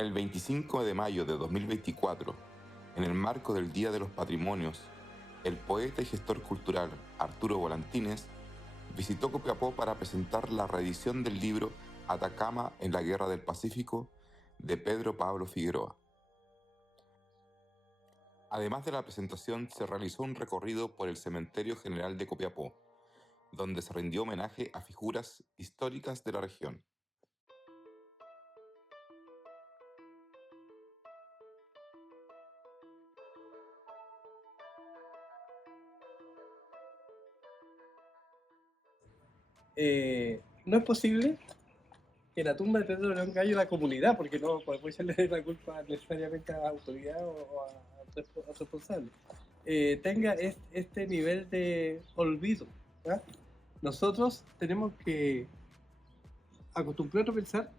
El 25 de mayo de 2024, en el marco del Día de los Patrimonios, el poeta y gestor cultural Arturo Volantines visitó Copiapó para presentar la reedición del libro Atacama en la Guerra del Pacífico de Pedro Pablo Figueroa. Además de la presentación, se realizó un recorrido por el Cementerio General de Copiapó, donde se rindió homenaje a figuras históricas de la región. No es posible que la tumba de Pedro León Gallo, la comunidad, porque no podemos echarle la culpa necesariamente a la autoridad o a responsable, tenga este nivel de olvido. ¿Ya? Nosotros tenemos que acostumbrarnos a pensar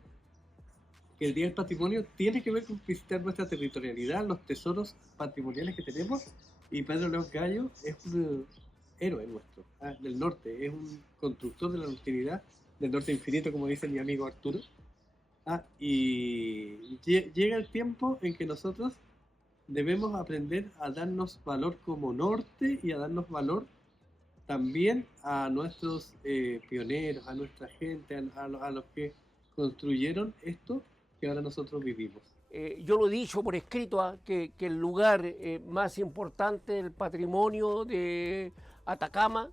que el Día del Patrimonio tiene que ver con visitar nuestra territorialidad, los tesoros patrimoniales que tenemos, y Pedro León Gallo es un héroe nuestro, del norte, es un constructor de la nocturnidad, del norte infinito, como dice mi amigo Arturo. Y llega el tiempo en que nosotros debemos aprender a darnos valor como norte y a darnos valor también a nuestros pioneros, a nuestra gente, a los que construyeron esto que ahora nosotros vivimos. Yo lo he dicho por escrito, que el lugar más importante del patrimonio de Atacama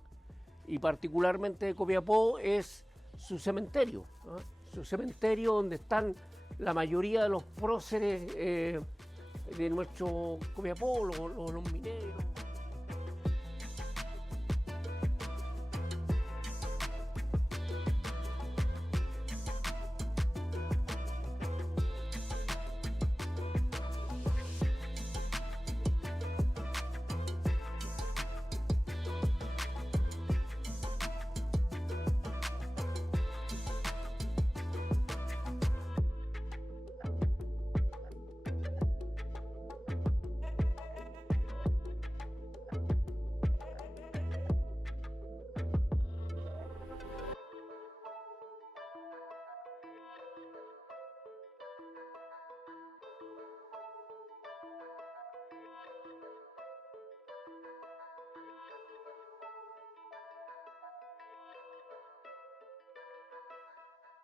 y particularmente de Copiapó es su cementerio, ¿no? Su cementerio donde están la mayoría de los próceres de nuestro Copiapó, los mineros.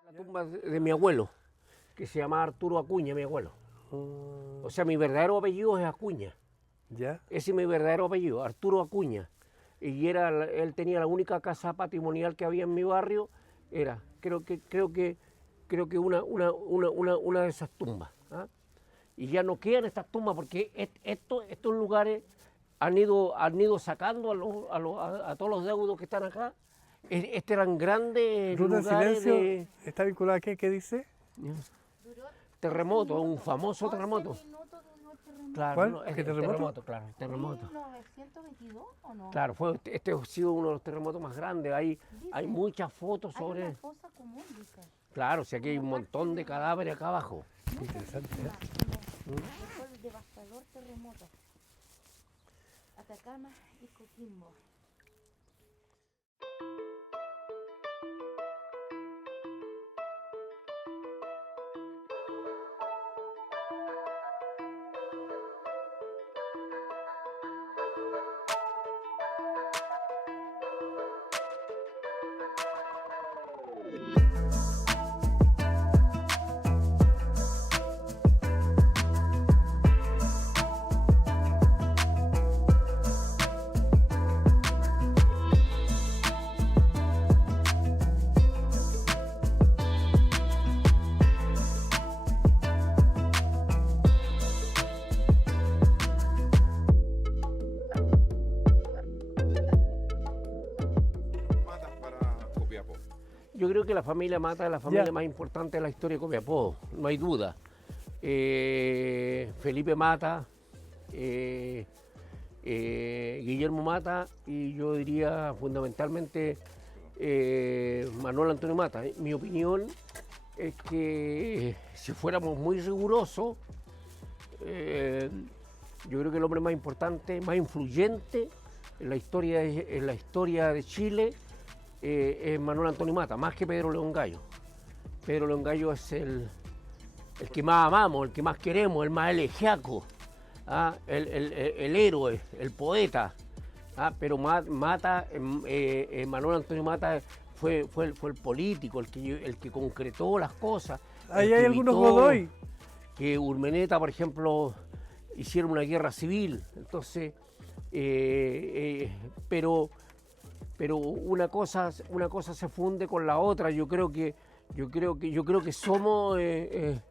La tumba de mi abuelo, que se llama Arturo Acuña, mi abuelo. O sea, mi verdadero apellido es Acuña. ¿Ya? Ese es mi verdadero apellido, Arturo Acuña. Y él tenía la única casa patrimonial que había en mi barrio, creo que una de esas tumbas. ¿Ah? Y ya no quedan estas tumbas porque estos lugares han ido sacando a todos los deudos que están acá. Eran grandes Ruta lugares Silencio de está vinculada a qué dice? terremoto, un famoso terremoto. Claro, ¿Cuál? no, ¿Qué terremoto? Claro, terremoto. 1922 o no? Claro, este ha sido uno de los terremotos más grandes. Hay muchas fotos sobre. Hay una fosa común, dice. Claro, si aquí hay un montón de cadáveres acá abajo. Interesante, Fue el devastador terremoto. Atacama y Coquimbo. Yo creo que la familia Mata es la familia más importante de la historia de Copiapó, no hay duda. Felipe Mata, Guillermo Mata y yo diría fundamentalmente Manuel Antonio Mata. Mi opinión es que si fuéramos muy rigurosos, yo creo que el hombre más importante, más influyente en la historia de Chile es Manuel Antonio Mata, más que Pedro León Gallo. Pedro León Gallo es el que más amamos, el que más queremos, el más elegiaco, ¿ah? El héroe, el poeta. ¿Ah? Pero Manuel Antonio Mata fue el político, el que concretó las cosas. Ahí hay algunos Godoy. Que Urmeneta, por ejemplo, hicieron una guerra civil. Entonces, pero una cosa se funde con la otra. Yo creo que somos en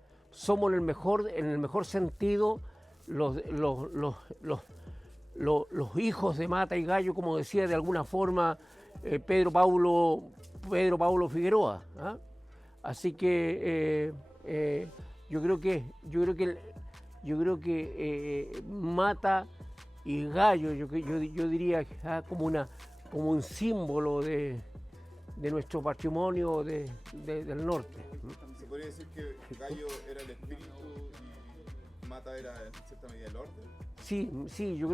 el mejor sentido los hijos de Mata y Gallo, como decía de alguna forma Pedro Paulo Figueroa, ¿ah? Así que yo creo que Mata y Gallo, yo diría como un símbolo de nuestro patrimonio del norte. ¿Se podría decir que Gallo era el espíritu y Mata era en cierta medida el orden? Sí, yo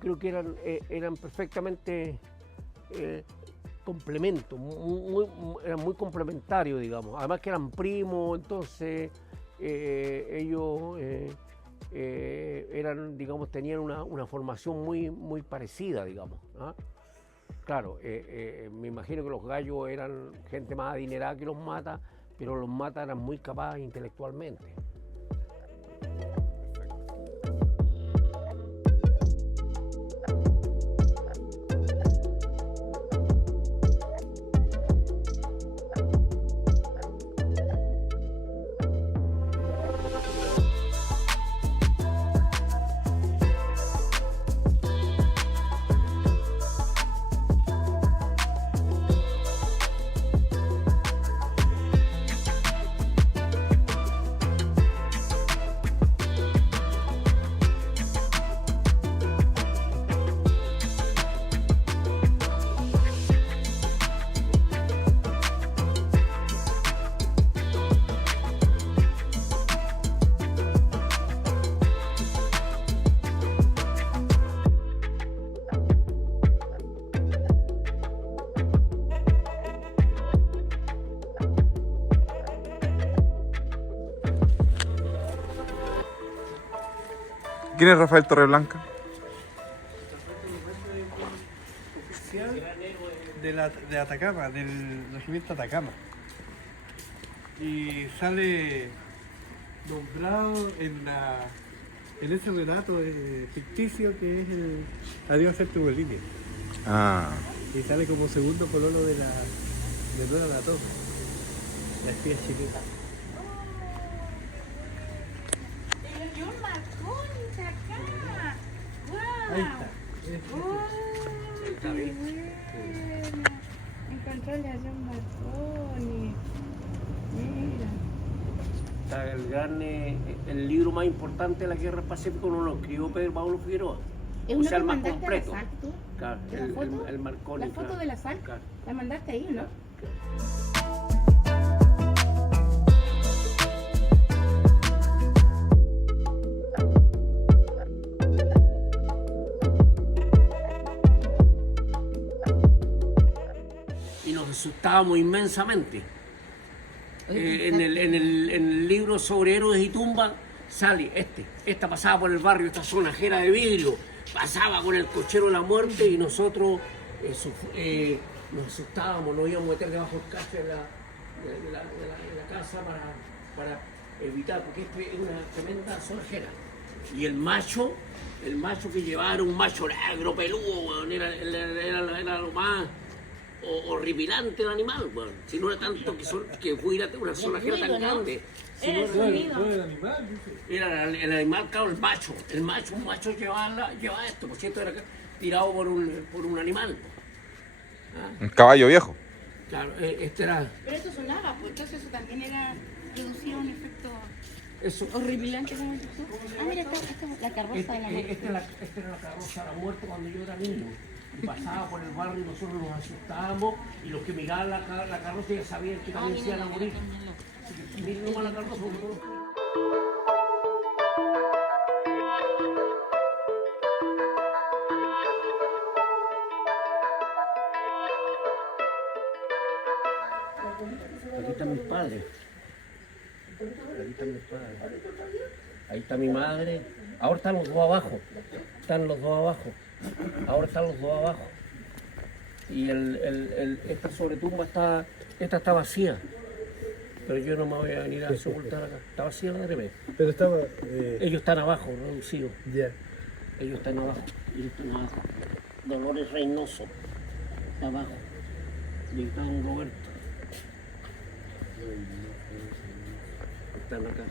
creo que eran perfectamente complementos, eran muy complementarios, digamos. Además que eran primos, entonces ellos eran, digamos, tenían una formación muy parecida, digamos, ¿ah? Claro, me imagino que los Gallos eran gente más adinerada que los Mata, pero los Mata eran muy capaces intelectualmente. ¿Quién es Rafael Torreblanca? Oficial de Atacama, del regimiento Atacama. Y sale nombrado en ese relato ficticio que es el Adiós Séptimo Línea. Ah. Y sale como segundo pololo de Nora La Torre, la espía chilena. Pero John Marconi está acá. ¡Guau! Ahí está. ¡Qué buena! Encontrarle a John Marconi. Mira. El libro más importante de la Guerra del Pacífico no lo escribió Pedro Pablo Figueroa. ¿Es O una sea, el que más mandaste completo. a la SAC, tú? Claro, ¿La foto? el Marconi. La foto claro, de la SAC, claro. la mandaste ahí, ¿no? Y nos asustábamos inmensamente. En el libro sobre héroes y tumbas sale esta pasaba por el barrio, esta sonajera de vidrio, pasaba con el cochero de la muerte y nosotros nos asustábamos, nos íbamos a meter debajo del cacho de la casa para evitar, porque esto es una tremenda sonajera. Y el macho que llevaba era un macho negro, peludo, weón, era lo más horripilante el animal, bueno. Si no era tanto que fuera una sonajera tan grande. Si no ¿Fue el animal? Dice. era el animal, claro, un macho llevaba esto, por cierto, era tirado por un animal. ¿Ah? Un caballo viejo. Claro, este era. Pero eso sonaba, pues entonces eso también producía un efecto Eso, horripilante, como dices tú. Ah, mira, esta es la carroza de la muerte. esta era la carroza de la muerte cuando yo era niño. Y pasaba por el barrio y nosotros nos asustábamos y los que miraban la carroza ya sabían que también se iban a morir. Así que miren nomás la carroza. Aquí están mis padres. Ahí están mis padres. Ahí está mi madre. Ahora están los dos abajo. Están los dos abajo. Ahora están los dos abajo. Y esta sobretumba está vacía. Pero yo no me voy a venir a sepultar acá. Está vacía la de Pero estaba... Ellos están abajo, reducidos. Ya. Ellos están abajo. Ellos están abajo. Dolores Reynoso. Está abajo. Y ahí está don Roberto. Están acá.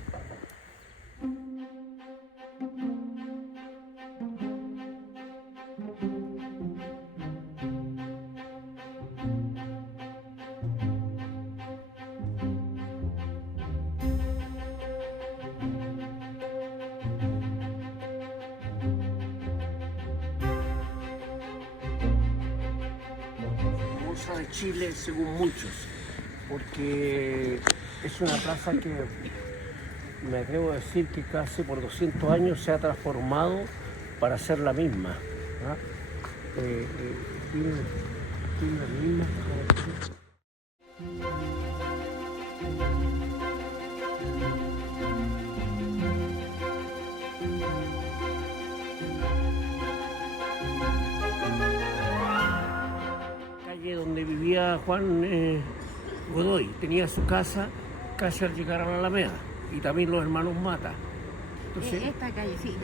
Famosa de Chile según muchos, porque es una plaza que me atrevo a decir que casi por 200 años se ha transformado para ser la misma. ¿Ah? Tiene las mismas características. Calle donde vivía Juan Godoy, tenía su casa casi al llegar a la Alameda, y también los hermanos Mata. Entonces, Esta calle, sí.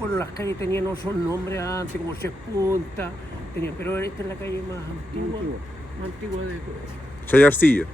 bueno, las calles tenían otros nombres antes, como Chespunta, pero esta es la calle más antigua de Chayarcillo.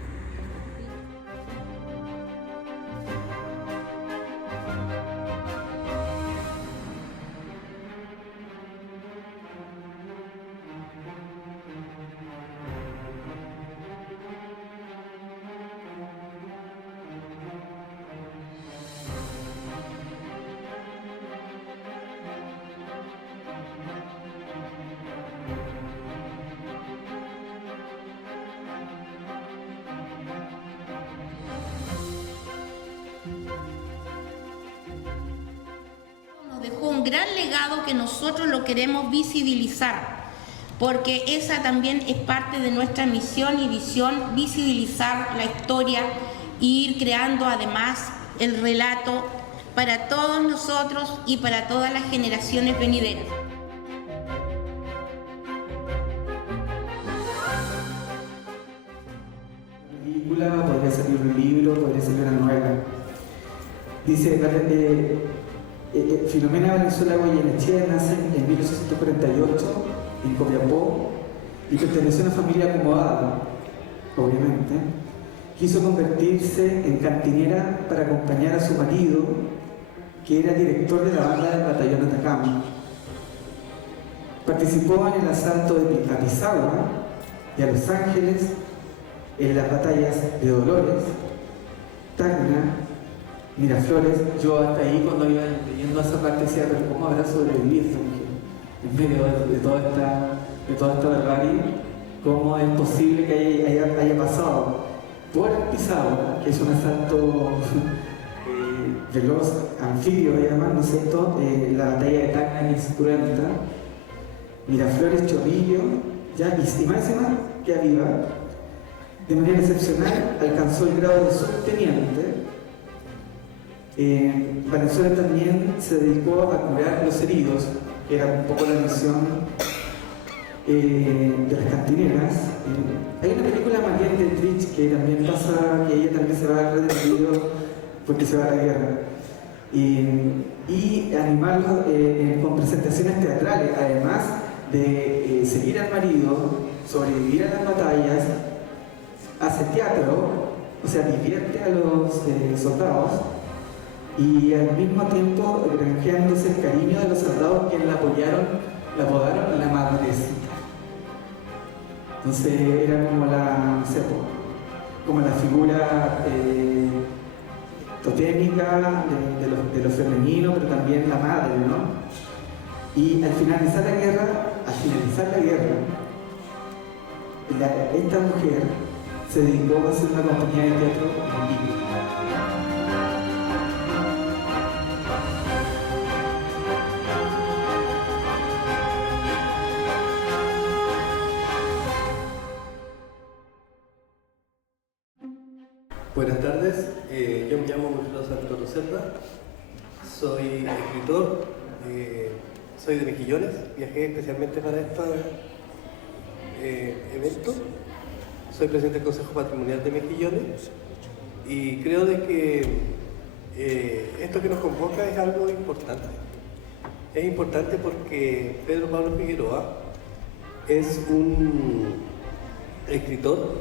Nos dejó un gran legado que nosotros lo queremos visibilizar, porque esa también es parte de nuestra misión y visión, visibilizar la historia e ir creando además el relato para todos nosotros y para todas las generaciones venideras. Película, podría salir un libro, podría salir una novela. Dice, Filomena Valenzuela Goyenechea nace en 1848 en Copiapó y perteneció a una familia acomodada, obviamente. Quiso convertirse en cantinera para acompañar a su marido, que era director de la banda del batallón Atacama. Participó en el asalto a Pisagua y a Los Ángeles, en las batallas de Dolores, Tacna, Miraflores. Yo hasta ahí, cuando iba leyendo esa parte, decía, pero ¿cómo habrá sobrevivido esta mujer en medio de toda esta barbarie? ¿Cómo es posible que haya pasado por Pisagua, que es un asalto veloz, anfibio, además, ¿no es cierto? La batalla de Tacna es cruenta, Miraflores, Chorrillo, ya víctima, que viva. De manera excepcional alcanzó el grado de subteniente. Valenzuela también se dedicó a curar los heridos, que era un poco la misión de las cantineras. Hay una película Mariette de Trich que también pasa, que ella también se va a agarrar del herido porque se va a la guerra. Y animarlos con presentaciones teatrales, además de seguir al marido, sobrevivir a las batallas, hace teatro, o sea, divierte a los soldados y al mismo tiempo granjeándose el cariño de los soldados que la apodaron la madrecita. Entonces era como no sé, como la figura totémica de lo femenino, pero también la madre, ¿no? Y al finalizar la guerra, esta mujer se dedicó a hacer una compañía de teatro en vivo. Buenas tardes, yo me llamo Wilfredo Santoro Cerda, soy escritor, soy de Mejillones, viajé especialmente para este evento, soy presidente del Consejo Patrimonial de Mejillones y creo de que esto que nos convoca es algo importante. Es importante porque Pedro Pablo Figueroa es un escritor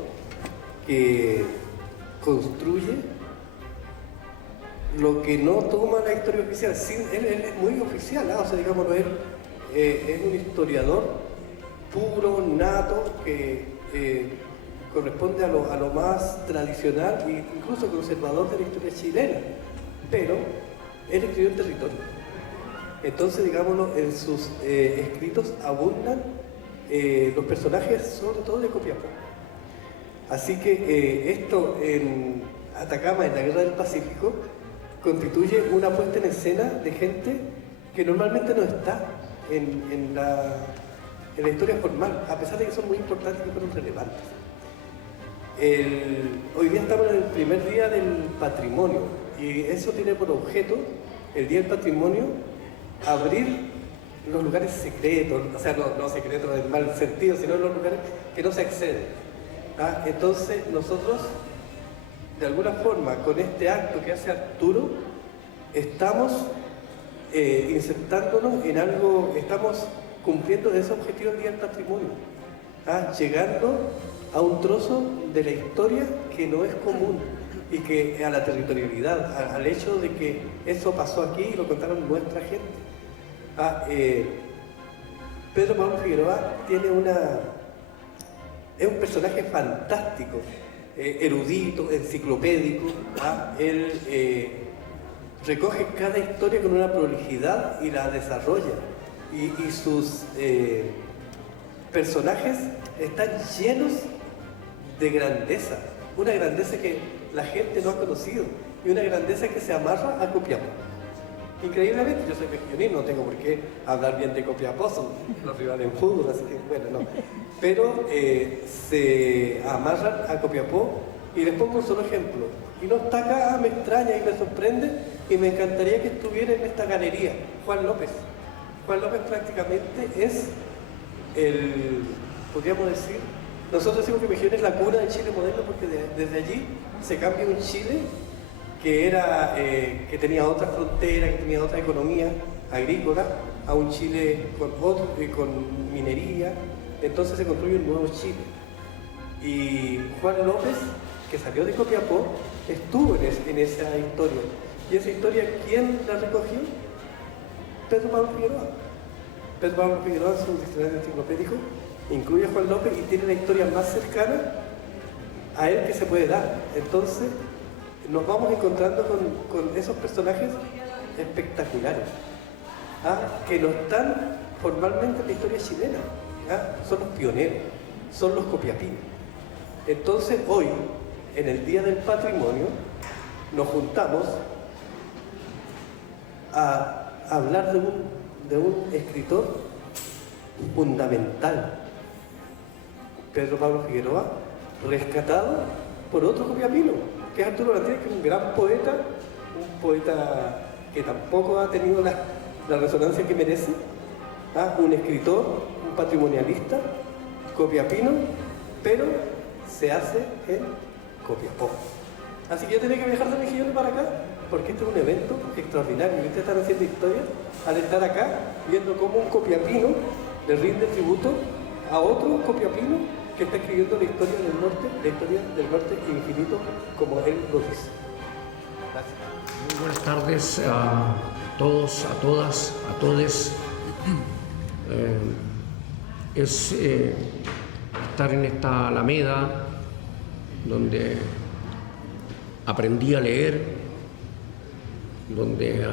que construye lo que no toma la historia oficial. Él es muy oficial, o sea, digámoslo, él es un historiador puro, nato, que corresponde a lo más tradicional e incluso conservador de la historia chilena, pero él escribió en territorio. Entonces, digámoslo, en sus escritos abundan los personajes, sobre todo de Copiapó. Así que esto en Atacama, en la Guerra del Pacífico, constituye una puesta en escena de gente que normalmente no está en la historia formal, a pesar de que son muy importantes y fueron relevantes. Hoy día estamos en el primer día del patrimonio y eso tiene por objeto, el Día del Patrimonio, abrir los lugares secretos, o sea, no secretos en mal sentido, sino los lugares que no se acceden. Entonces nosotros, de alguna forma, con este acto que hace Arturo, estamos insertándonos en algo, estamos cumpliendo ese objetivo del Día del Patrimonio, llegando a un trozo de la historia que no es común y que a la territorialidad, al hecho de que eso pasó aquí y lo contaron nuestra gente. Pedro Pablo Figueroa es un personaje fantástico, erudito, enciclopédico. Él recoge cada historia con una prolijidad y la desarrolla. Y sus personajes están llenos de grandeza, una grandeza que la gente no ha conocido y una grandeza que se amarra a Copiapó. Increíblemente, yo soy mejillonín, no tengo por qué hablar bien de Copiapó, son los rivales en fútbol, así que bueno, no. Pero se amarran a Copiapó y les pongo un solo ejemplo. Y no está acá, me extraña y me sorprende y me encantaría que estuviera en esta galería, Juan López. Juan López prácticamente es podríamos decir, nosotros decimos que Mejillones es la cuna del Chile moderno porque desde allí se cambia un Chile que tenía otra frontera, que tenía otra economía agrícola, a un Chile con minería. Entonces se construye un nuevo Chile. Y Juan López, que salió de Copiapó, estuvo en esa historia. ¿Y esa historia quién la recogió? Pedro Pablo Figueroa. Pedro Pablo Figueroa, en su diccionario enciclopédico, incluye a Juan López y tiene la historia más cercana a él que se puede dar. Entonces, nos vamos encontrando con esos personajes espectaculares, que no están formalmente en la historia chilena. Son los pioneros, son los copiapinos. Entonces hoy, en el Día del Patrimonio, nos juntamos a hablar de un escritor fundamental, Pedro Pablo Figueroa, rescatado por otro copiapino, que es Arturo Martínez, que es un gran poeta, un poeta que tampoco ha tenido la resonancia que merece, un escritor, un patrimonialista, copiapino, pero se hace en Copiapó. Así que yo tenía que viajar de Mejillones para acá, porque este es un evento extraordinario. Y ustedes están haciendo historia al estar acá, viendo cómo un copiapino le rinde tributo a otro copiapino que está escribiendo la historia del norte infinito, como él lo dice. Gracias. Muy buenas tardes a todos, a todas, a todes. Estar en esta Alameda donde aprendí a leer, donde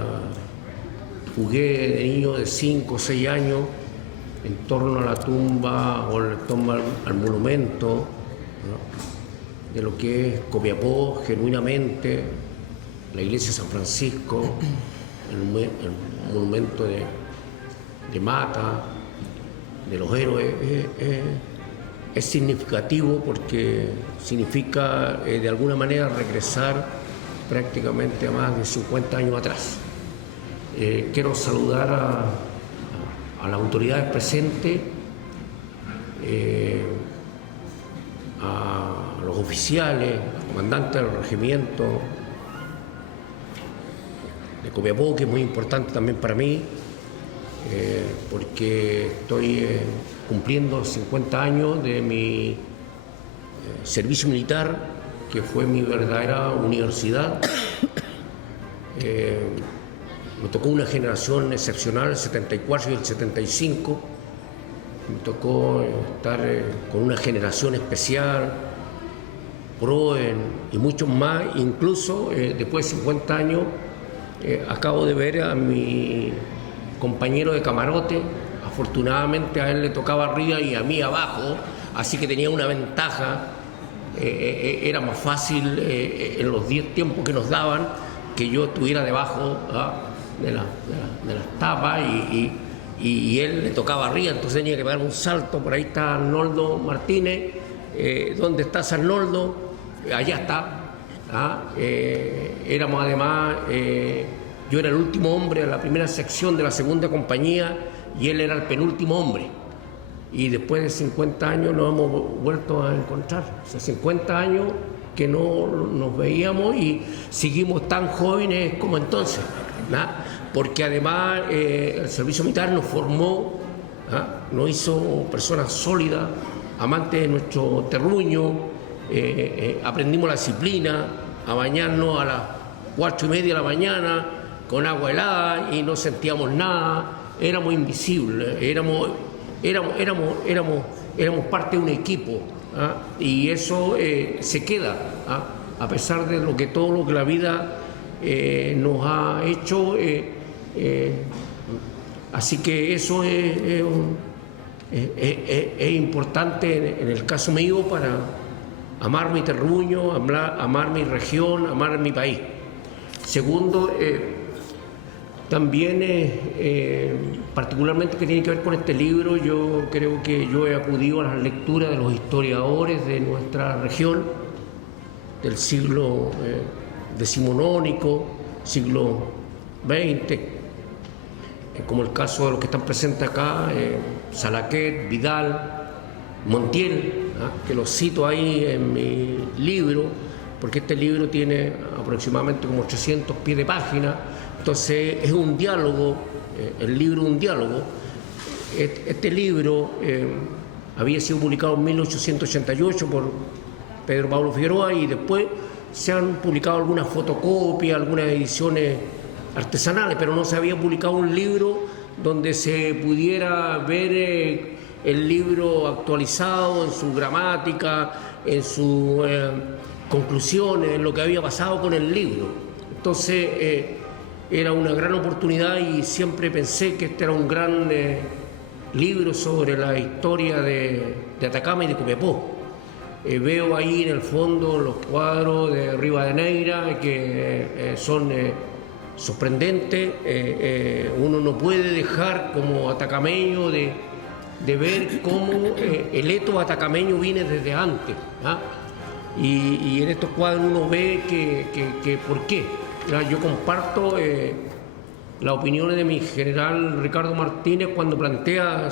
jugué de niño de 5 o 6 años en torno a la tumba o en torno al monumento, ¿no?, de lo que es Copiapó genuinamente, la iglesia de San Francisco, el monumento de Mata, de los héroes. es significativo porque significa de alguna manera regresar prácticamente a más de 50 años atrás. Quiero saludar a las autoridades presentes, a los oficiales, al comandante del regimiento de Copiapó, que es muy importante también para mí, porque estoy cumpliendo 50 años de mi servicio militar, que fue mi verdadera universidad. Me tocó una generación excepcional, el 74 y el 75. Me tocó estar con una generación especial, Proen y muchos más. Incluso después de 50 años acabo de ver a mi compañero de camarote. Afortunadamente a él le tocaba arriba y a mí abajo, así que tenía una ventaja. Era más fácil en los 10 tiempos que nos daban que yo estuviera debajo de las tapas y él le tocaba arriba, entonces tenía que dar un salto. Por ahí está Arnoldo Martínez. ¿Dónde estás, Arnoldo? Allá está. Éramos además, yo era el último hombre de la primera sección de la segunda compañía y él era el penúltimo hombre. Y después de 50 años nos hemos vuelto a encontrar. O sea, 50 años que no nos veíamos y seguimos tan jóvenes como entonces, ¿no? Porque además el servicio militar nos formó, nos hizo personas sólidas, amantes de nuestro terruño. Aprendimos la disciplina, a bañarnos a las 4:30 de la mañana con agua helada y no sentíamos nada. Éramos invisibles, éramos parte de un equipo, y eso se queda, a pesar de todo lo que la vida nos ha hecho. Así que eso es importante en el caso mío para amar mi terruño, amar mi región, amar mi país. Segundo, también particularmente que tiene que ver con este libro, yo creo que yo he acudido a las lecturas de los historiadores de nuestra región del siglo decimonónico, siglo XX, como el caso de los que están presentes acá, Salaquet, Vidal, Montiel, que los cito ahí en mi libro, porque este libro tiene aproximadamente como 800 pies de página. Entonces es un diálogo, el libro es un diálogo. Este libro había sido publicado en 1888 por Pedro Pablo Figueroa y después se han publicado algunas fotocopias, algunas ediciones artesanales, pero no se había publicado un libro donde se pudiera ver el libro actualizado en su gramática, en sus conclusiones, en lo que había pasado con el libro. Entonces era una gran oportunidad y siempre pensé que este era un gran libro sobre la historia de Atacama y de Copiapó. Veo ahí en el fondo los cuadros de Rivadeneira que son sorprendentes. Uno no puede dejar como atacameño de ver cómo el eto atacameño viene desde antes, y en estos cuadros uno ve que ¿por qué? Yo comparto las opiniones de mi general Ricardo Martínez cuando plantea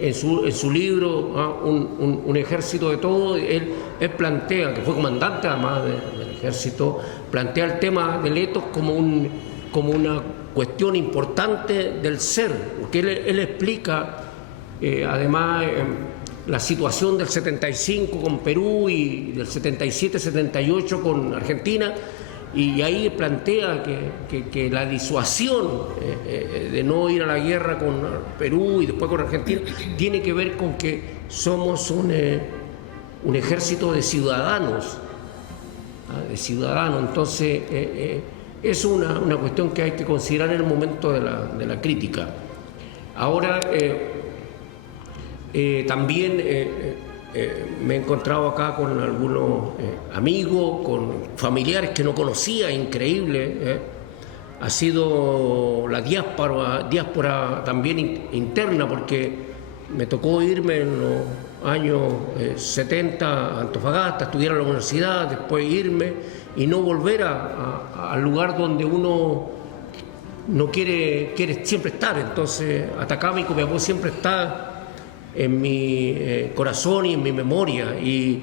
en su libro un ejército de todo. Él plantea, que fue comandante además del ejército, plantea el tema del etos como una cuestión importante del ser, porque él explica además la situación del 75 con Perú y del 77-78 con Argentina. Y ahí plantea que la disuasión de no ir a la guerra con Perú y después con Argentina tiene que ver con que somos un ejército de ciudadanos, Entonces es una cuestión que hay que considerar en el momento de la crítica. Ahora también me he encontrado acá con algunos amigos, con familiares que no conocía, increíble. Ha sido la diáspora también interna, porque me tocó irme en los años 70 a Antofagasta, estudiar en la universidad, después irme y no volver al lugar donde uno no quiere siempre estar. Entonces Atacama y Copiapó siempre está en mi corazón y en mi memoria, y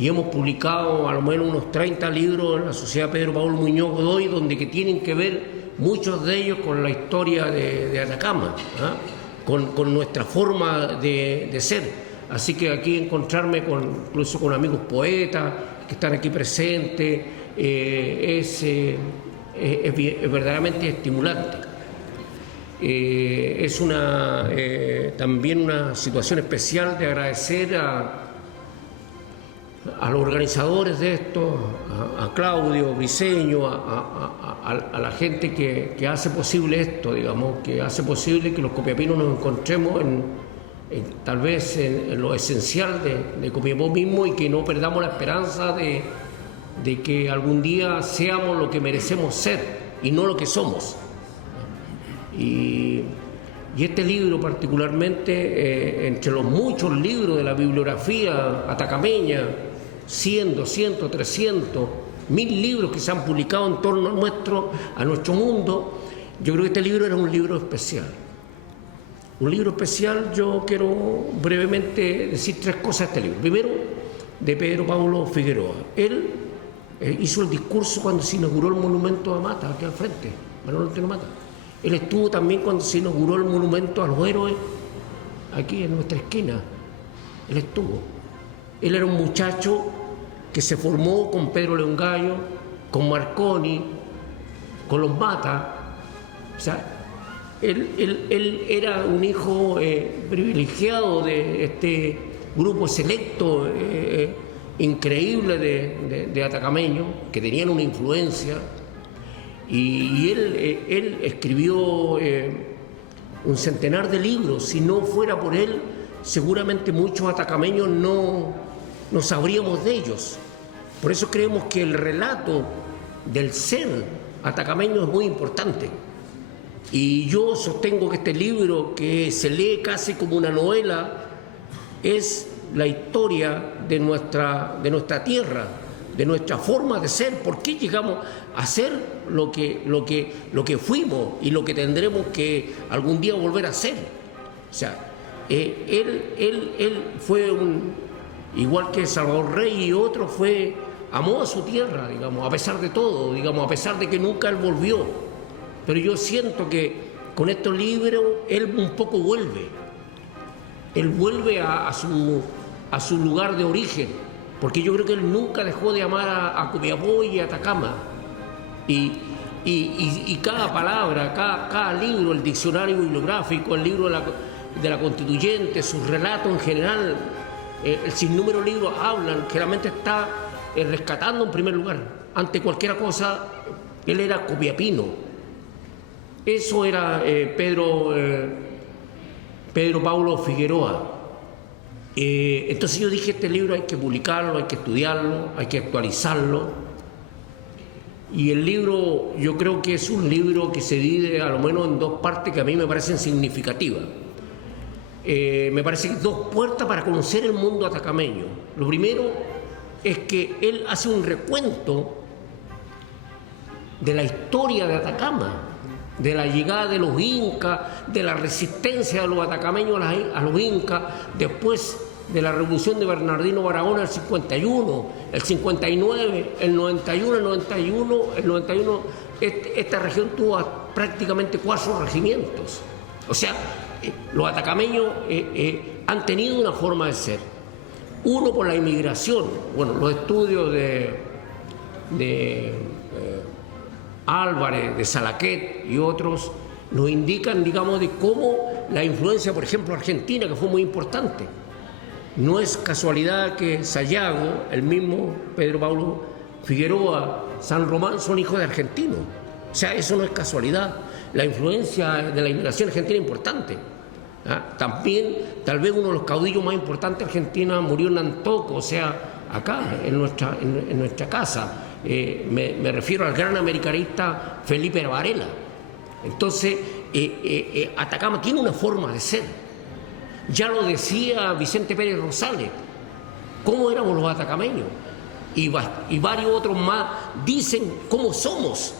hemos publicado a lo menos unos 30 libros en la Sociedad Pedro Pablo Muñoz Godoy, donde que tienen que ver muchos de ellos con la historia de Atacama, con nuestra forma de ser. Así que aquí encontrarme incluso con amigos poetas que están aquí presentes es verdaderamente estimulante. Es también una situación especial de agradecer a los organizadores de esto, a Claudio Briceño, a la gente que hace posible esto, digamos, que hace posible que los copiapinos nos encontremos tal vez en lo esencial de Copiapó mismo, y que no perdamos la esperanza de que algún día seamos lo que merecemos ser y no lo que somos. Y este libro particularmente, entre los muchos libros de la bibliografía atacameña, 100, 200, 300, 1000 libros que se han publicado en torno a nuestro mundo, yo creo que este libro era un libro especial. Un libro especial. Yo quiero brevemente decir 3 cosas de este libro. Primero, de Pedro Pablo Figueroa. Él hizo el discurso cuando se inauguró el monumento a Mata, aquí al frente, Manuel Antonio Mata. Él estuvo también cuando se inauguró el monumento a los héroes, aquí en nuestra esquina. Él estuvo. Él era un muchacho que se formó con Pedro León Gallo, con Marconi, con los Mata. O sea, él era un hijo privilegiado de este grupo selecto, increíble de atacameños, que tenían una influencia. Y él escribió un centenar de libros. Si no fuera por él, seguramente muchos atacameños no sabríamos de ellos. Por eso creemos que el relato del ser atacameño es muy importante. Y yo sostengo que este libro, que se lee casi como una novela, es la historia de nuestra tierra, de nuestra forma de ser. ¿Por qué llegamos a ser lo que fuimos y lo que tendremos que algún día volver a ser? O sea, él fue igual que Salvador Rey y otros, amó a su tierra, digamos, a pesar de todo, digamos, a pesar de que nunca él volvió. Pero yo siento que con estos libros él un poco vuelve. Él vuelve a su lugar de origen, porque yo creo que él nunca dejó de amar a Copiapó y a Atacama. Y cada palabra, cada libro, el diccionario bibliográfico, el libro de la Constituyente, sus relatos en general, el sinnúmero de libros hablan, que la mente está rescatando en primer lugar. Ante cualquier cosa, él era copiapino. Eso era Pedro Pablo Figueroa. Entonces yo dije, este libro hay que publicarlo, hay que estudiarlo, hay que actualizarlo. Y el libro, yo creo que es un libro que se divide a lo menos en 2 partes que a mí me parecen significativas. Me parece que 2 puertas para conocer el mundo atacameño. Lo primero es que él hace un recuento de la historia de Atacama, de la llegada de los incas, de la resistencia de los atacameños a los incas, después de la revolución de Bernardino Barahona, el 51, el 59, el 91, esta región tuvo prácticamente 4 regimientos. O sea, los atacameños han tenido una forma de ser. Uno, por la inmigración. Bueno, los estudios de Álvarez, de Salaquet y otros nos indican, digamos, de cómo la influencia, por ejemplo, argentina, que fue muy importante. No es casualidad que Sayago, el mismo Pedro Pablo Figueroa, San Román, son hijos de argentinos. O sea, eso no es casualidad. La influencia de la inmigración argentina es importante. También, tal vez uno de los caudillos más importantes de Argentina murió en Antoco, o sea, acá, en nuestra casa. Me refiero al gran americanista Felipe Varela. Entonces, Atacama tiene una forma de ser. Ya lo decía Vicente Pérez Rosales, cómo éramos los atacameños. Y varios otros más dicen cómo somos.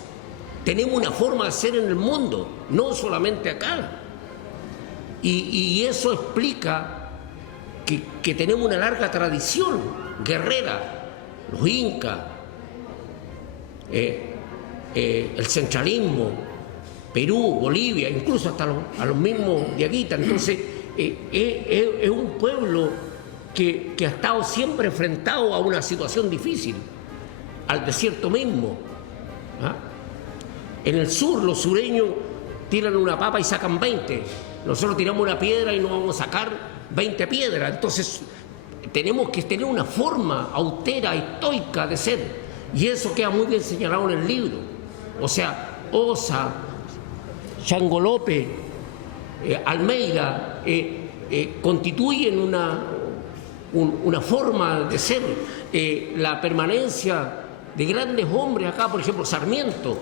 Tenemos una forma de ser en el mundo, no solamente acá. Y eso explica que tenemos una larga tradición guerrera. Los incas, el centralismo, Perú, Bolivia, incluso hasta a los mismos diaguitas. Entonces, es un pueblo que ha estado siempre enfrentado a una situación difícil, al desierto mismo. ¿Ah? En el sur, los sureños tiran una papa y sacan 20. Nosotros tiramos una piedra y nos vamos a sacar 20 piedras. Entonces, tenemos que tener una forma austera, estoica de ser. Y eso queda muy bien señalado en el libro. O sea, Ossa, Chango López, Almeida, constituyen una forma de ser. La permanencia de grandes hombres acá, por ejemplo, Sarmiento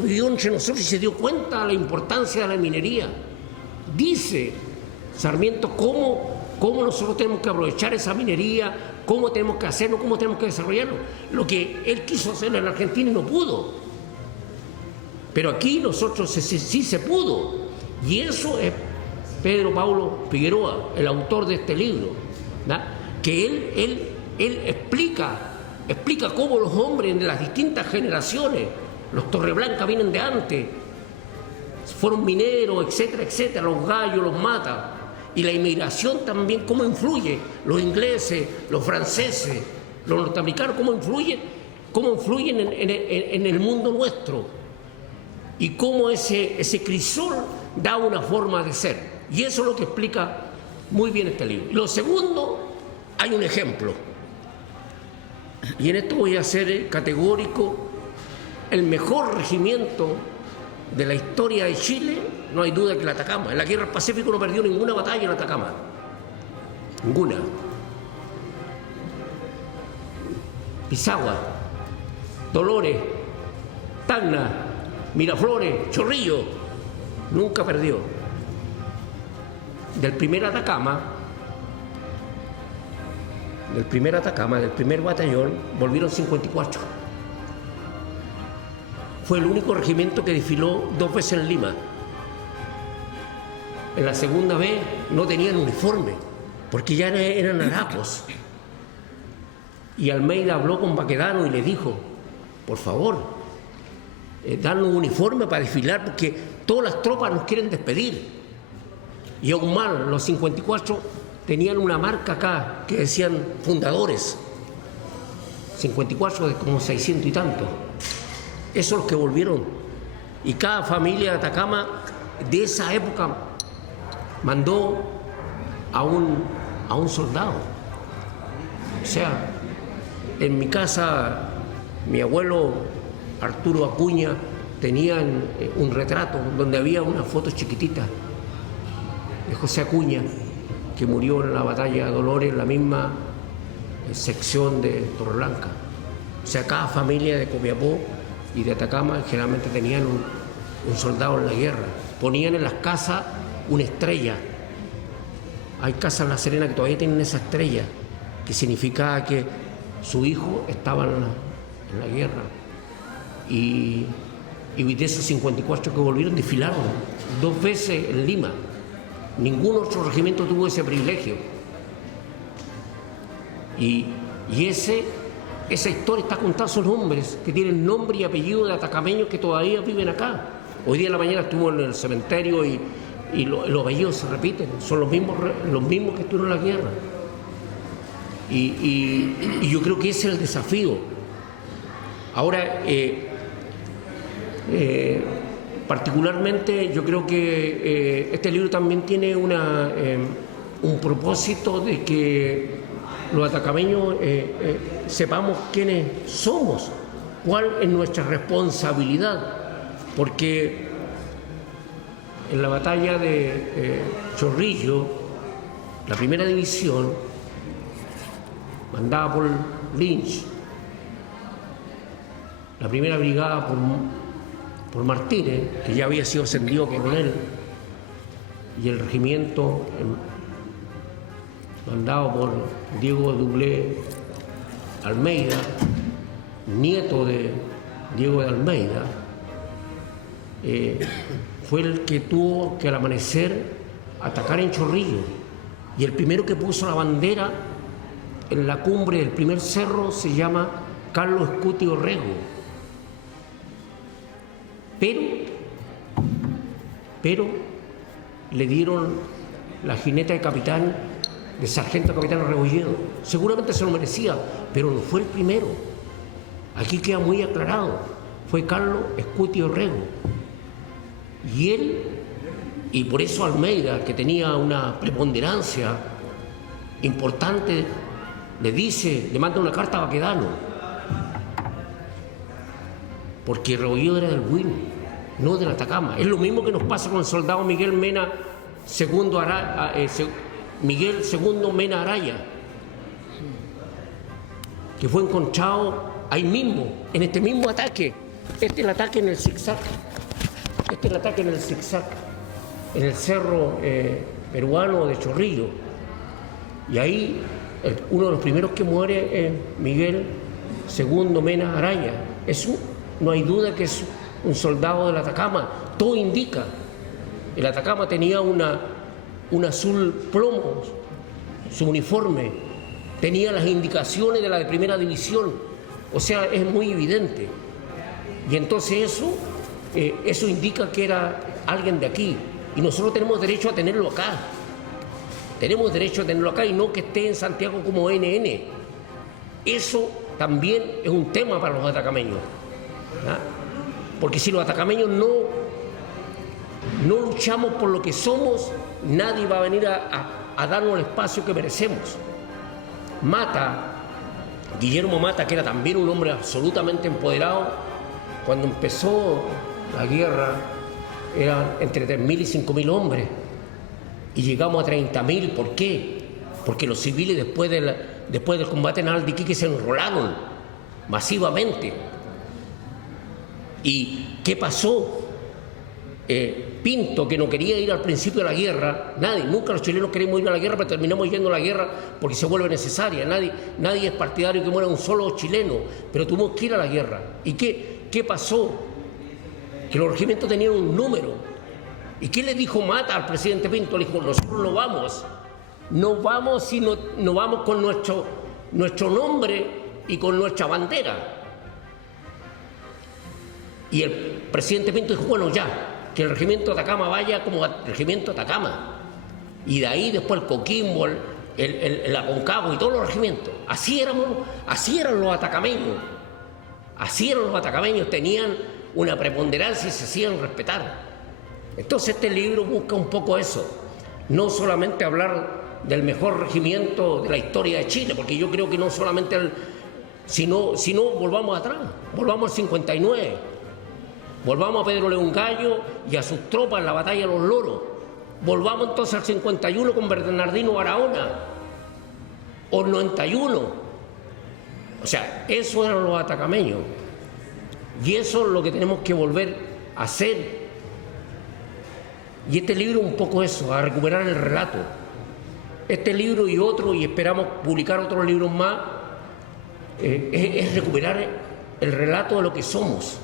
vivió entre nosotros y se dio cuenta de la importancia de la minería. Dice Sarmiento cómo nosotros tenemos que aprovechar esa minería, cómo tenemos que hacerlo, cómo tenemos que desarrollarlo. Lo que él quiso hacer en la Argentina y no pudo. Pero aquí nosotros sí se pudo. Y eso es Pedro Paulo Figueroa, el autor de este libro, ¿no? Que él explica cómo los hombres de las distintas generaciones, los Torreblanca vienen de antes, fueron mineros, etcétera, etcétera, los gallos, los mata. Y la inmigración también, cómo influye, los ingleses, los franceses, los norteamericanos, cómo influyen en el mundo nuestro. Y cómo ese crisol da una forma de ser. Y eso es lo que explica muy bien este libro. Y lo segundo, hay un ejemplo. Y en esto voy a ser categórico. El mejor regimiento de la historia de Chile, no hay duda que el Atacama. En la Guerra del Pacífico no perdió ninguna batalla en Atacama. Ninguna. Pisagua, Dolores, Tacna, Miraflores, Chorrillo, nunca perdió. Del primer Atacama, del primer batallón, volvieron 54. Fue el único regimiento que desfiló 2 veces en Lima. En la segunda vez no tenían uniforme, porque ya eran harapos. Y Almeida habló con Baquedano y le dijo, por favor, darnos un uniforme para desfilar, porque todas las tropas nos quieren despedir. Y aún más, los 54 tenían una marca acá que decían fundadores. 54 de como 600 y tanto. Esos los que volvieron. Y cada familia de Atacama de esa época mandó a un soldado. O sea, en mi casa, mi abuelo Arturo Acuña tenía un retrato donde había una foto chiquitita de José Acuña, que murió en la batalla de Dolores, en la misma sección de Torreblanca. O sea, cada familia de Copiapó y de Atacama generalmente tenían un soldado en la guerra. Ponían en las casas una estrella. Hay casas en La Serena que todavía tienen esa estrella, que significaba que su hijo estaba en la guerra. Y de esos 54 que volvieron, desfilaron 2 veces en Lima. Ningún otro regimiento tuvo ese privilegio. Y esa historia está contada, son hombres que tienen nombre y apellido de atacameños que todavía viven acá. Hoy día en la mañana estuvimos en el cementerio y los apellidos se repiten, son los mismos que estuvieron en la guerra. Y yo creo que ese es el desafío. Ahora, particularmente yo creo que este libro también tiene un propósito de que los atacameños sepamos quiénes somos, cuál es nuestra responsabilidad, porque en la batalla de Chorrillo, la primera división, mandada por Lynch, la primera brigada por Martínez, que ya había sido ascendido coronel, y el regimiento mandado por Diego Dublé Almeida, nieto de Diego de Almeida, fue el que tuvo que al amanecer atacar en Chorrillos, y el primero que puso la bandera en la cumbre del primer cerro se llama Carlos Escuti Orrego. Pero le dieron la jineta de capitán, de sargento a capitán Rebolledo. Seguramente se lo merecía, pero no fue el primero. Aquí queda muy aclarado, fue Carlos Escuti Orrego. Y él, y por eso Almeida, que tenía una preponderancia importante, le manda una carta a Baquedano, porque Rebolledo era del Buin, no del Atacama. Es lo mismo que nos pasa con el soldado Miguel Mena Miguel II Mena Araya, que fue encontrado ahí mismo, en este mismo ataque. Este es el ataque en el zigzag. Este es el ataque en el zigzag, en el cerro peruano de Chorrillo. Y ahí uno de los primeros que muere es Miguel II Mena Araya. No hay duda que es un soldado del Atacama. Todo indica. El Atacama tenía un azul plomo, su uniforme. Tenía las indicaciones de la de primera división. O sea, es muy evidente. Y entonces eso indica que era alguien de aquí. Y nosotros tenemos derecho a tenerlo acá. Tenemos derecho a tenerlo acá y no que esté en Santiago como NN. Eso también es un tema para los atacameños. ¿Ah? Porque si los atacameños no luchamos por lo que somos, nadie va a venir a darnos el espacio que merecemos. Guillermo Mata, que era también un hombre absolutamente empoderado, cuando empezó la guerra eran entre 3.000 y 5.000 hombres y llegamos a 30.000. ¿Por qué? Porque los civiles después del combate naval de Iquique se enrolaron masivamente. ¿Y qué pasó? Pinto, que no quería ir al principio de la guerra, nunca los chilenos queremos ir a la guerra, pero terminamos yendo a la guerra porque se vuelve necesaria. Nadie es partidario que muera un solo chileno, pero tuvimos que ir a la guerra. ¿Y qué pasó? Que los regimientos tenían un número. ¿Y qué le dijo Mata al presidente Pinto? Le dijo: nosotros no vamos, sino no vamos con nuestro nombre y con nuestra bandera. Y el presidente Pinto dijo: bueno, ya, que el regimiento Atacama vaya como regimiento Atacama. Y de ahí después el Coquimbo, el Aconcagua y todos los regimientos. Así eran los atacameños. Así eran los atacameños, tenían una preponderancia y se hacían respetar. Entonces este libro busca un poco eso. No solamente hablar del mejor regimiento de la historia de Chile, porque yo creo que no solamente sino volvamos atrás, volvamos al 59. Volvamos a Pedro León Gallo y a sus tropas en la batalla de los Loros. Volvamos entonces al 51 con Bernardino Barahona. O el 91. O sea, eso eran los atacameños. Y eso es lo que tenemos que volver a hacer. Y este libro un poco eso, a recuperar el relato. Este libro y otro, y esperamos publicar otros libros más, es recuperar el relato de lo que somos.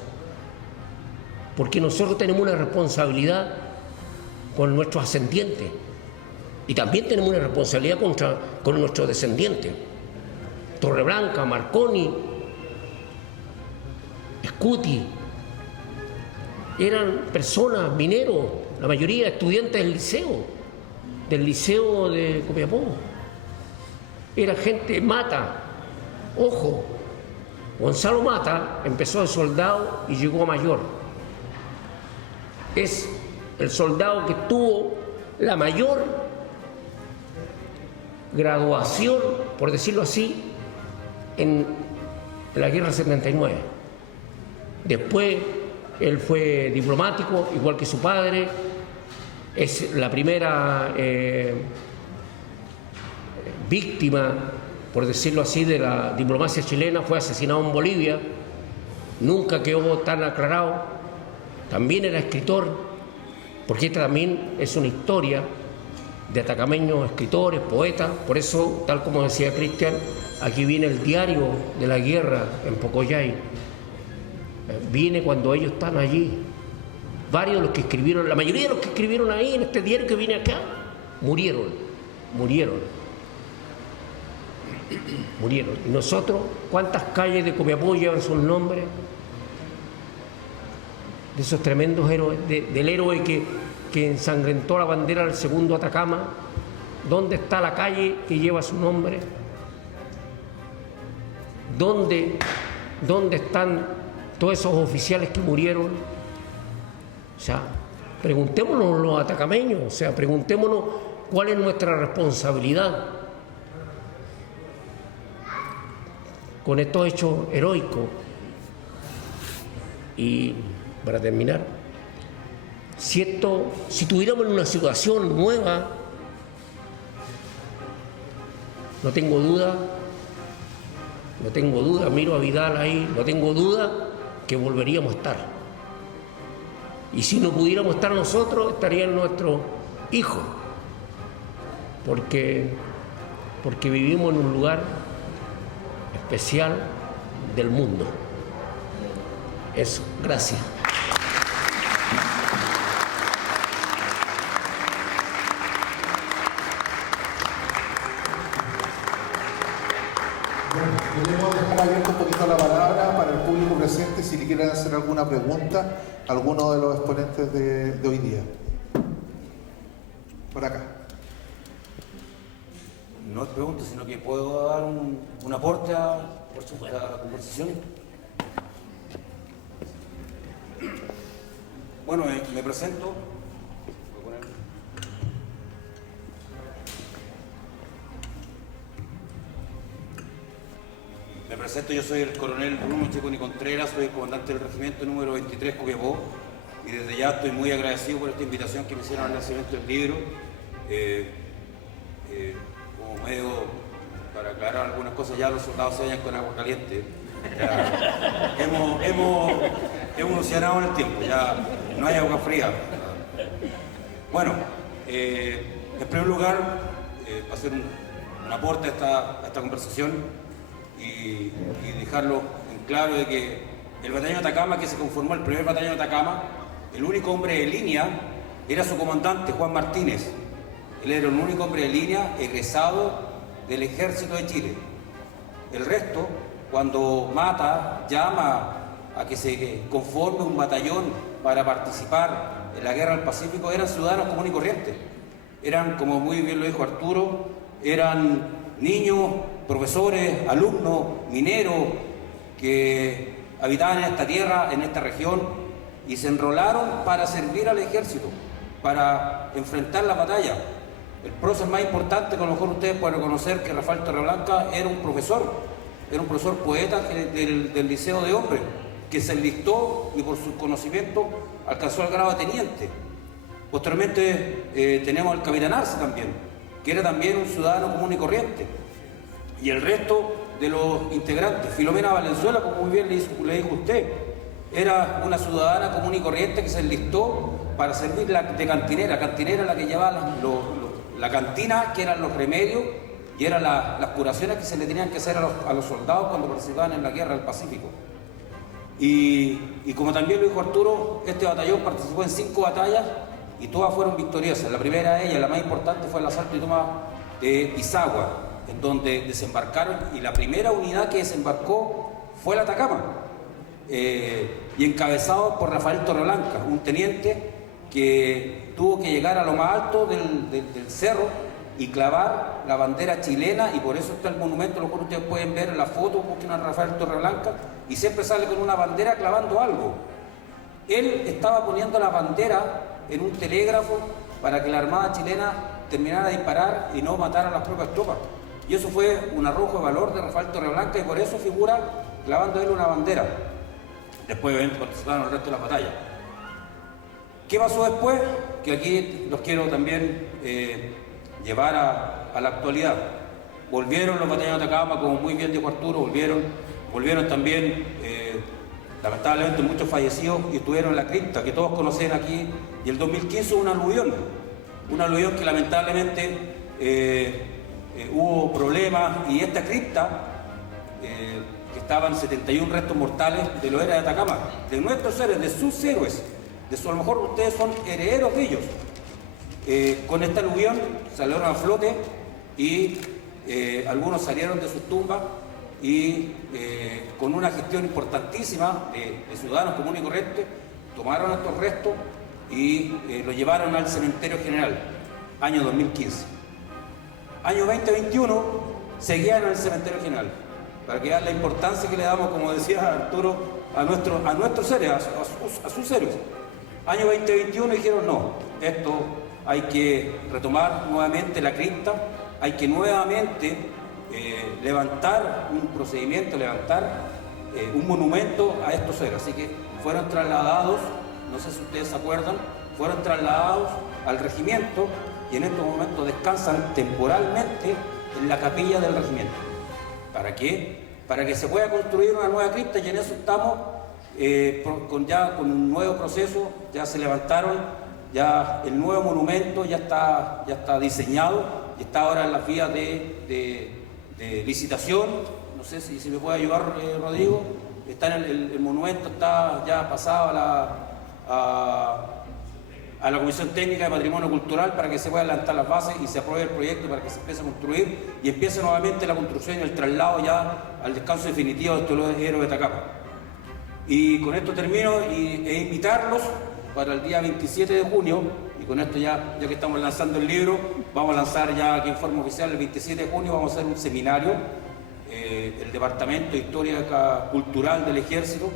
Porque nosotros tenemos una responsabilidad con nuestros ascendientes y también tenemos una responsabilidad con nuestros descendientes. Torreblanca, Marconi, Escuti, eran personas, mineros, la mayoría estudiantes del liceo de Copiapó. Era gente. Mata, ojo, Gonzalo Mata empezó de soldado y llegó a mayor. Es el soldado que tuvo la mayor graduación, por decirlo así, en la guerra del 79. Después él fue diplomático, igual que su padre. Es la primera víctima, por decirlo así, de la diplomacia chilena. Fue asesinado en Bolivia. Nunca quedó tan aclarado. También era escritor porque esta también es una historia de atacameños, escritores, poetas. Por eso, tal como decía Cristian, aquí viene el diario de la guerra en Pocoyay. Viene cuando ellos están allí. Varios de los que escribieron, la mayoría de los que escribieron ahí en este diario que viene acá, murieron. Y nosotros, ¿cuántas calles de Copiapó llevan sus nombres? De esos tremendos héroes, del héroe que ensangrentó la bandera del segundo Atacama. ¿Dónde está la calle que lleva su nombre? ¿Dónde están todos esos oficiales que murieron? O sea, preguntémonos los atacameños, o sea, preguntémonos cuál es nuestra responsabilidad con estos hechos heroicos. Y para terminar, si tuviéramos una situación nueva, no tengo duda, miro a Vidal ahí, no tengo duda que volveríamos a estar. Y si no pudiéramos estar nosotros, estarían nuestros hijos, porque vivimos en un lugar especial del mundo. Eso, gracias. Queremos dejar abierto un poquito la palabra para el público presente si le quieren hacer alguna pregunta a alguno de los exponentes de hoy día. Por acá. No es pregunta, sino que puedo dar un aporte a la conversación. Bueno, me presento. Me presento, yo soy el coronel Bruno Checoni Contreras, soy el comandante del regimiento número 23 Copiapó, y desde ya estoy muy agradecido por esta invitación que me hicieron al lanzamiento del libro. Como medio para aclarar algunas cosas, ya los soldados se bañan con agua caliente. Ya, hemos evolucionado en el tiempo, ya no hay agua fría. Bueno, en primer lugar, hacer un aporte a esta conversación y dejarlo en claro de que el batallón Atacama, que se conformó el primer batallón Atacama, el único hombre de línea era su comandante, Juan Martínez. Él era el único hombre de línea egresado del Ejército de Chile. El resto, cuando Mata llama a que se conforme un batallón para participar en la Guerra del Pacífico, eran ciudadanos comunes y corrientes. Eran, como muy bien lo dijo Arturo, eran niños, profesores, alumnos, mineros que habitaban en esta tierra, en esta región, y se enrolaron para servir al ejército, para enfrentar la batalla. El prócer más importante, que a lo mejor ustedes pueden reconocer, que Rafael Torreblanca era un profesor poeta del Liceo de Hombres, que se enlistó y por sus conocimientos alcanzó el grado de teniente. Posteriormente tenemos al capitán Arce también, que era también un ciudadano común y corriente. Y el resto de los integrantes, Filomena Valenzuela, como muy bien le dijo usted, era una ciudadana común y corriente que se enlistó para servir de cantinera. Cantinera la que llevaba la cantina, que eran los remedios y eran las curaciones que se le tenían que hacer a los soldados cuando participaban en la Guerra del Pacífico. Y como también lo dijo Arturo, este batallón participó en 5 batallas y todas fueron victoriosas. La primera de ellas, la más importante, fue el asalto y toma de Pisagua, en donde desembarcaron, y la primera unidad que desembarcó fue el Atacama, y encabezado por Rafael Torreblanca, un teniente que tuvo que llegar a lo más alto del cerro y clavar la bandera chilena, y por eso está el monumento, lo cual ustedes pueden ver en la foto, busquen a Rafael Torreblanca, y siempre sale con una bandera clavando algo. Él estaba poniendo la bandera en un telégrafo para que la Armada chilena terminara de disparar y no matara a las propias tropas. Y eso fue un arrojo de valor de Rafael Torreblanca, y por eso figura clavando él una bandera. Después obviamente participaron en el resto de las batallas. ¿Qué pasó después? Que aquí los quiero también llevar a la actualidad. Volvieron los batallones de Atacama, como muy bien dijo Arturo, volvieron también lamentablemente muchos fallecidos y estuvieron en la cripta, que todos conocen aquí, y el 2015 hubo un aluvión que lamentablemente hubo problemas, y esta cripta, que estaban 71 restos mortales de los héroes de Atacama, de nuestros héroes, de sus héroes, a lo mejor ustedes son herederos de ellos. Con esta aluvión salieron a flote y algunos salieron de sus tumbas y con una gestión importantísima de ciudadanos comunes y corrientes, tomaron estos restos y los llevaron al cementerio general, año 2015. Año 2021 seguían en el cementerio general, para que vean la importancia que le damos, como decía Arturo, a nuestros héroes, a sus héroes. Año 2021 dijeron no, esto hay que retomar nuevamente la cripta, hay que nuevamente levantar un procedimiento, un monumento a estos héroes. Así que fueron trasladados, no sé si ustedes se acuerdan, fueron trasladados al regimiento y en estos momentos descansan temporalmente en la capilla del regimiento. ¿Para qué? Para que se pueda construir una nueva cripta, y en eso estamos con un nuevo proceso. Ya se levantaron, ya el nuevo monumento ya está diseñado y está ahora en las vías de licitación. No sé si me puede ayudar Rodrigo. Está el monumento está ya pasado a la Comisión Técnica de Patrimonio Cultural para que se puedan levantar las bases y se apruebe el proyecto para que se empiece a construir y empiece nuevamente la construcción y el traslado ya al descanso definitivo de estos héroes de Atacama. Y con esto termino e invitarlos para el día 27 de junio, y con esto ya que estamos lanzando el libro, vamos a lanzar ya aquí en forma oficial el 27 de junio, vamos a hacer un seminario, el Departamento de Historia Cultural del Ejército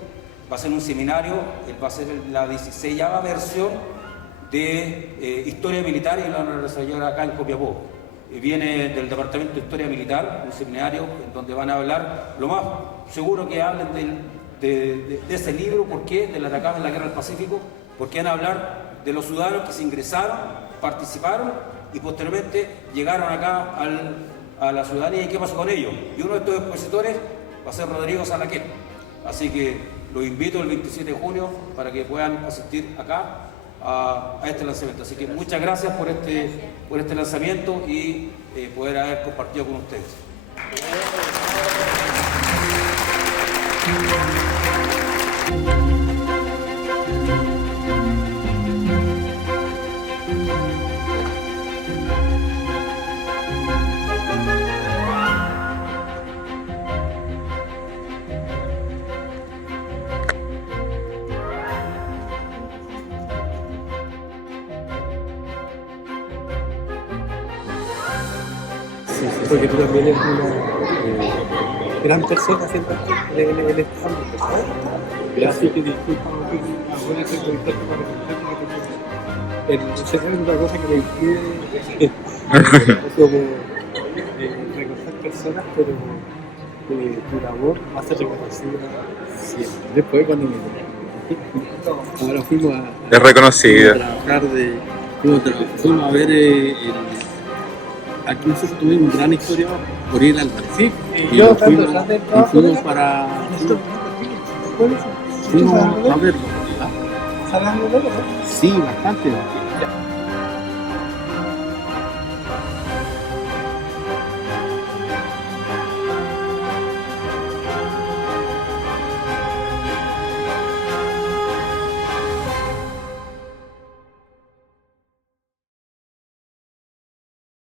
va a hacer un seminario, va a ser la 16ª versión de Historia Militar, y la van a desarrollar acá en Copiapó. Viene del Departamento de Historia Militar, un seminario en donde van a hablar, lo más seguro que hablen de ese libro, ¿por qué? Del Atacama en la Guerra del Pacífico, porque van a hablar de los ciudadanos que se ingresaron, participaron y posteriormente llegaron acá a la ciudadanía y qué pasó con ellos. Y uno de estos expositores va a ser Rodrigo Salaquet. Así que los invito el 27 de junio para que puedan asistir acá a este lanzamiento. Así que muchas gracias por este lanzamiento y poder haber compartido con ustedes. Porque tú también eres una gran persona siempre en este ámbito, ¿sabes? Así que disculpa, ahora estoy conectando para contarte que el otra cosa que me impide como reconocer personas, pero tu labor va a ser reconocida siempre. Después cuando ahora fuimos a trabajar fuimos a ver aquí nosotros tuvimos una gran historia por ir al Álvarez. Sí, y yo fuimos para... Fuimos a verlo. Sí, bastante.